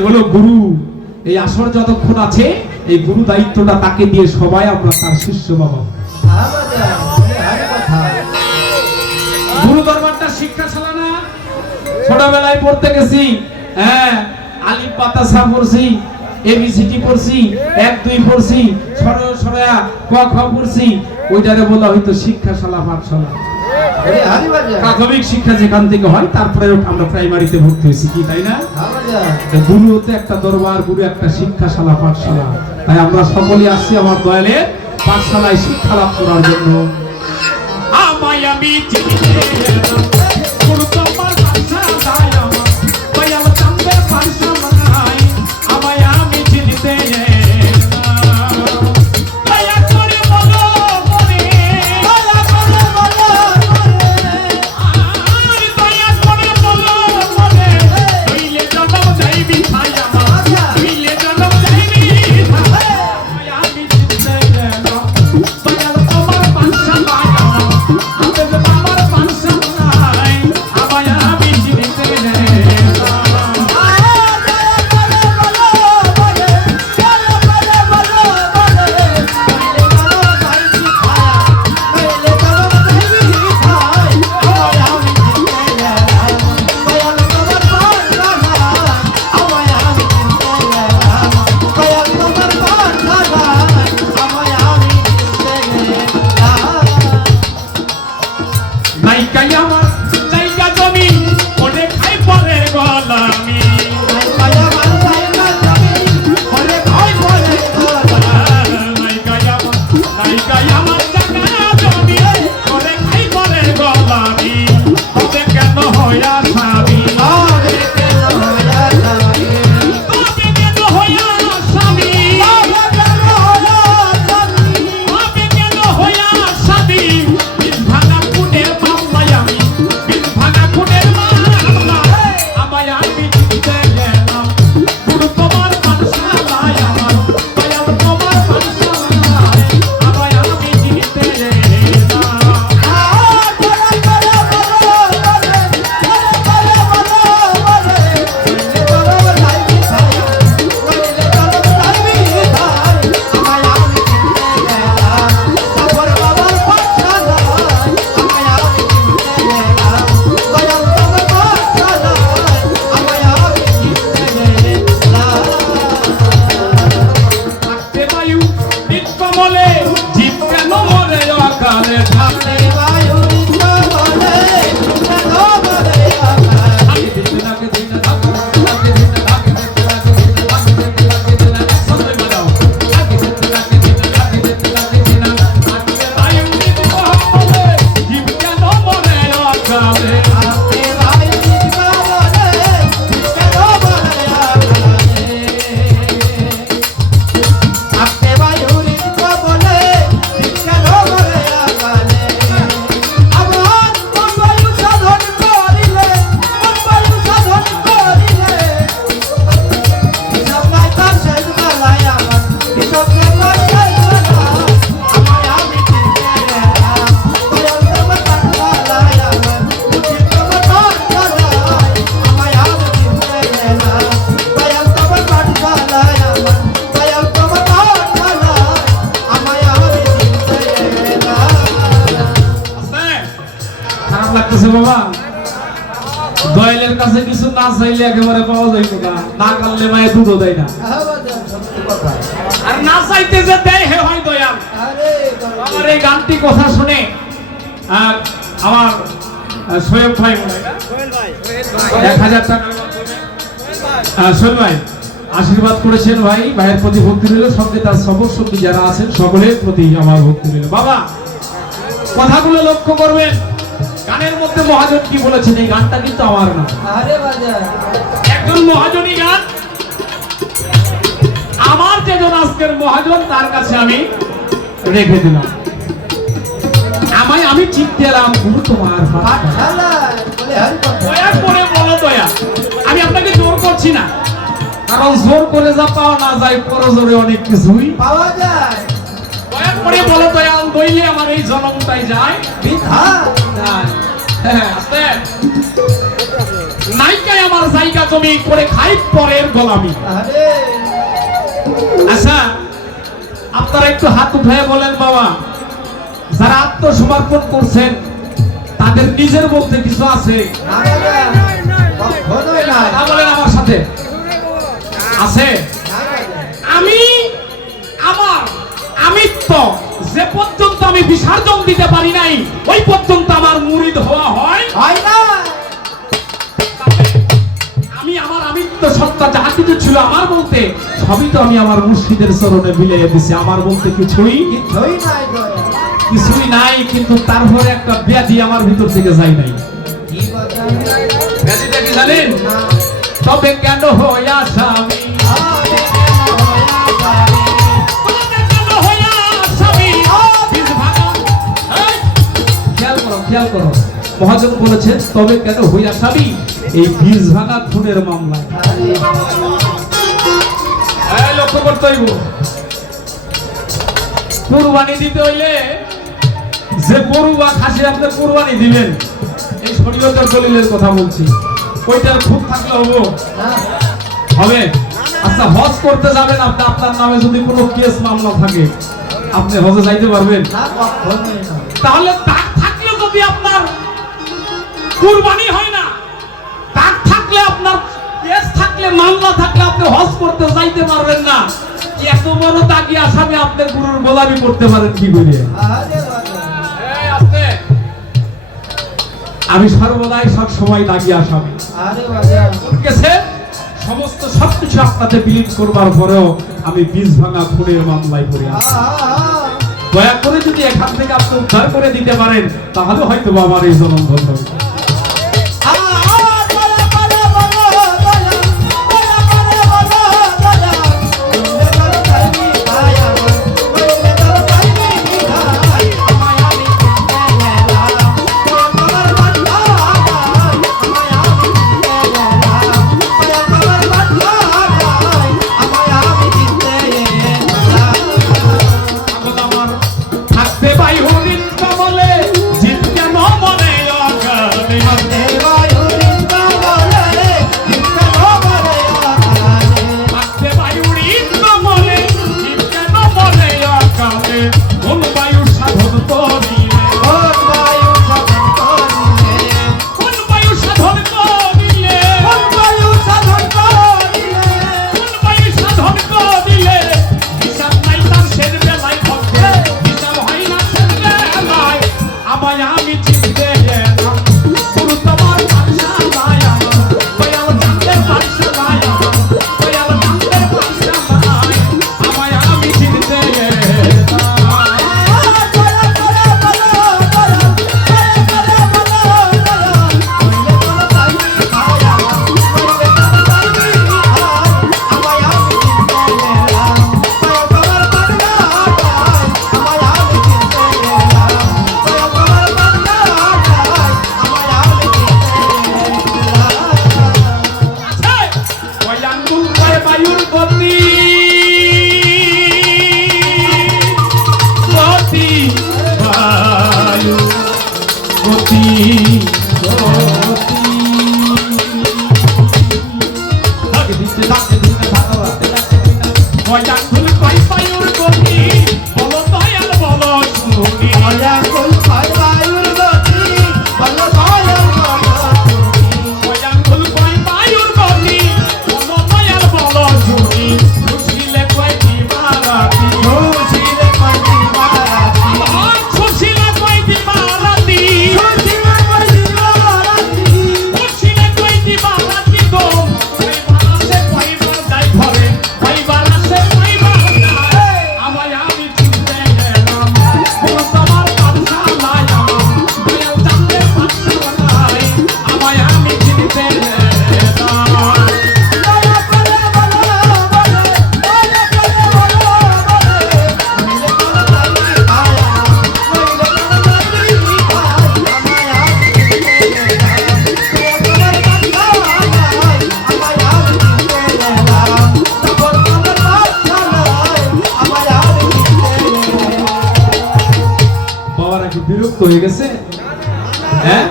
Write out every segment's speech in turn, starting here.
হলো গুরু। এই আসর যতক্ষণ আছে এই গুরু দায়িত্বটা তাকে দিয়ে সবাই আমরা তার শিষ্য বাবা। গুরু দরবারটা শিক্ষাশালা না? ছোটবেলায় পড়তে গেছি, হ্যাঁ, আলিফ বাতাসা পড়ছি, এবিসিডি পড়ছি, 1 2 পড়ছি, সরল সরয়া ক খ পড়ছি। ওইটারে বলা হয়তো শিক্ষাশালা, পাঠশালা। প্রাথমিক শিক্ষা যেখান থেকে হয়, তারপরে আমরা প্রাইমারিতে ভর্তি হয়েছি, কি তাই না? গুরু হতে একটা দরবার, গুরু একটা শিক্ষাশালা, পাঠশালা। তাই আমরা সকলে আসছি আমার দয়ালের পাঠশালায় শিক্ষা লাভ করার জন্য। আমায় আমি চিনিতে গুরু তোমার পাঠশালায়, আমার দয়াল চাঁদে পাঠশালায়, আমায় আমি চিনিতে বাবা, দয়ালের কাছে কিছু না চাইলে একেবারে পাওয়া যাইতো না, না কাললে মায়ে দুধও দেয় না, আর না চাইতে যে দেয় হে হয় দয়াল। আমার এই গানটি কথা শুনে আমার সোহেল ভাই, 1000 টাকা সোহেল ভাই আশীর্বাদ করেছেন। ভাই, ভাইয়ের প্রতি ভক্তি রইল, সঙ্গে তার সবসঙ্গী যারা আছেন সকলের প্রতি আমার ভক্তি রইল। বাবা, কথাগুলো লক্ষ্য করবেন, গানের মধ্যে মহাজন কি বলেছেন, এই গানটা কিন্তু আমার না, একজন মহাজনী গান। আমার যেজন আজকের মহাজন, তার কাছে আমি রেখে দিলাম। আমায় আমি চিনতে এলাম গুরু তোমার দয়া করে বলো দয়া। আমি আপনাকে জোর করছি না, কারণ জোর করে যা পাওয়া না যায়, পরজোরে অনেক কিছুই পাওয়া যায়। দয়া করে বলো দয়াল, দইলে আমার এই জনমটাই যায়। হ্যাঁ, আস্তে নাইকায় আমার জায়গা জমি করে খাই পরের গোলামি। আচ্ছা আপনারা একটু হাত উঠায় বলেন বাবা, যারা আত্মসমর্পণ করছেন তাদের নিজের বলতে কিছু আছে? বলেন আমার সাথে, আছে? আমি আমার আমিত্ব যে পর্যন্ত আমি বিসর্জন দিতে পারি নাই ওই পর্যন্ত আমার মুরিদ হওয়া হয় না। আমি আমার আমিত্ব সত্তা যা কিছু ছিল আমার বলতে সবই তো আমি আমার মুর্শিদের চরণে বিলিয়ে দিছি। আমার বলতে কিছুই নাই, কিন্তু তারপরে একটা ব্যাধি আমার ভিতর থেকে যায় নাই। ব্যাধিটা কি জানেন? তবে কেন হইয়া স্বামী, খেয়াল করো, মহাজন বলেছেন তবে কেন হইয়া স্বামী এই বীজ ভাঙা খুনের মামলায়। লক্ষ্য করতে হইব, কুরবানি দিতে হইলে যে গরু বা খাসি আপনি কুরবানি দিবেন, এই শরীয়তের দলিলের কথা বলছি, ওইটার খুব থাকলে হবে? আচ্ছা হজ করতে যাবেন আপনি, আপনার নামে যদি কোনো কেস মামলা থাকে আপনি হজে যাইতে পারবেন? তাহলে তাক থাকলে যদি আপনার কুরবানি হয় না, তাক থাকলে আপনার কেস থাকলে মামলা থাকলে আপনি হজ করতে যাইতে পারবেন না, এত বড় তাকি আসামি আপনি গুরুর গোলামি করতে পারেন কি করে? আমি সর্বদাই সব সময় দাগি আসামি সমস্ত সবকিছু আপনাদের বিলীন করবার পরেও আমি বীজ ভাঙা খুনের মামলায় পড়ে আছি। দয়া করে যদি এখান থেকে আপনি উদ্ধার করে দিতে পারেন তাহলে হয়তো আমার এই জনম ধন্য। বিরক্ত হয়ে গেছে, হ্যাঁ?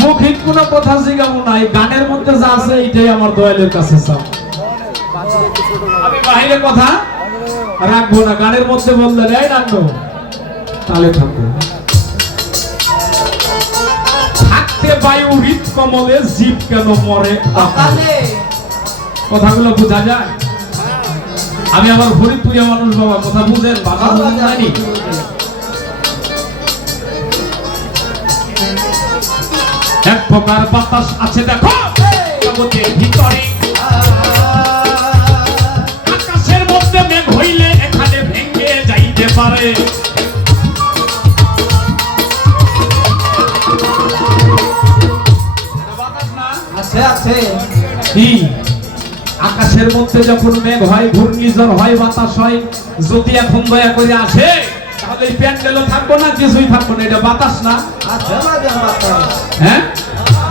মৌখিক কোন কথা যাবো না, এই গানের মধ্যে যা আছে এটাই আমার দয়ালের কাছে চাও। আমি বাহিরে কথা রাখবো না, গানের মধ্যে বললে এই রাখবো তাহলে থাকবো। থাকতে বায়ু হৃদ কমলে জীব কেন মরে, কথাগুলো বোঝা যায়? আমি আবার ফরিদপুরিয়া মানুষ বাবা, কথা বুঝেন? বাবা বুঝেন জানি। এক প্রকার বাতাস আছে দেখো জগতের ভিতরে, আকাশের মধ্যে মেঘ হইলে এখানে ভেঙে যাইতে পারে। বাতাস না আছে আছে কি? আকাশের মধ্যে যখন মেঘ হয়, ঘূর্ণিঝড় হয়, বাতাস হয়, যদি এখন দয়া করে আসে তাহলে এই প্যান্ডেলও থাকবো না, কিছুই থাকবো না। এটা বাতাস না? আছে বাতাস, হ্যাঁ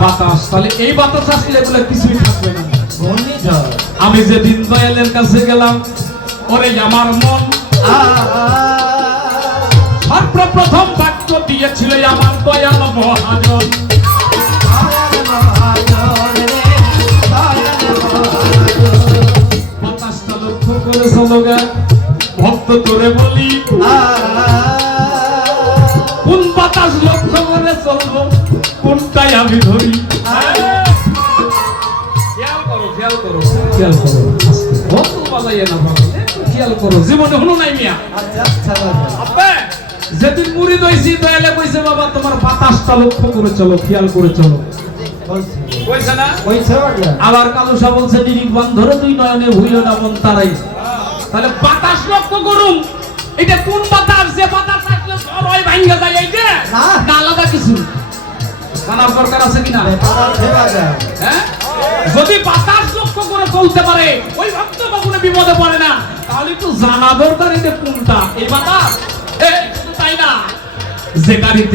বাতাস। তাহলে এই বাতাস আসলে এগুলো কিছুই থাকবে না। ঘূর্ণিঝড়। আমি যেদিন দয়ালের কাছে গেলাম, ওরে আমার মন সর্বপ্রথম বাক্য দিয়েছিল আমার দয়াল মহাজন। বাতাসটা লক্ষ্য করে চলো গা ভক্ত তোরে বলি, কোন বাতাস লক্ষ্য করে চলবো, কোনটাই আমি ধরি। খেয়াল করো খেয়াল করো খেয়াল করো, ভক্ত বাজাইয়ে না বাবা, একটু খেয়াল করো। জীবনে হলো নাই মিয়া। আপে যেদিন মুড়ি দইছি দয়ালে কইছে বাবা তোমার বাতাসটা লক্ষ্য করে চলো, খেয়াল করে চলো, কইছে না? আবার কালুসা বলছে নিরিক বন্ধরে তুই নয়নে ভুইল না মন তারাই। তাহলে বাতাস লক্ষ্য করুন, এটা কোন বাতাস? যে বাতাস আসলে ঝড় হয় ভাঙ্গা যায়, এই যে না আলাদা কিছু জানার দরকার আছে কিনা? হ্যাঁ, যদি বাতাস লক্ষ্য করে চলতে পারে ওই ভক্ত কখনো বিপদে পড়ে না, তাহলে একটু জানা দরকার এটা কোনটা এই বাতাস। তাই না যে গাড়িতে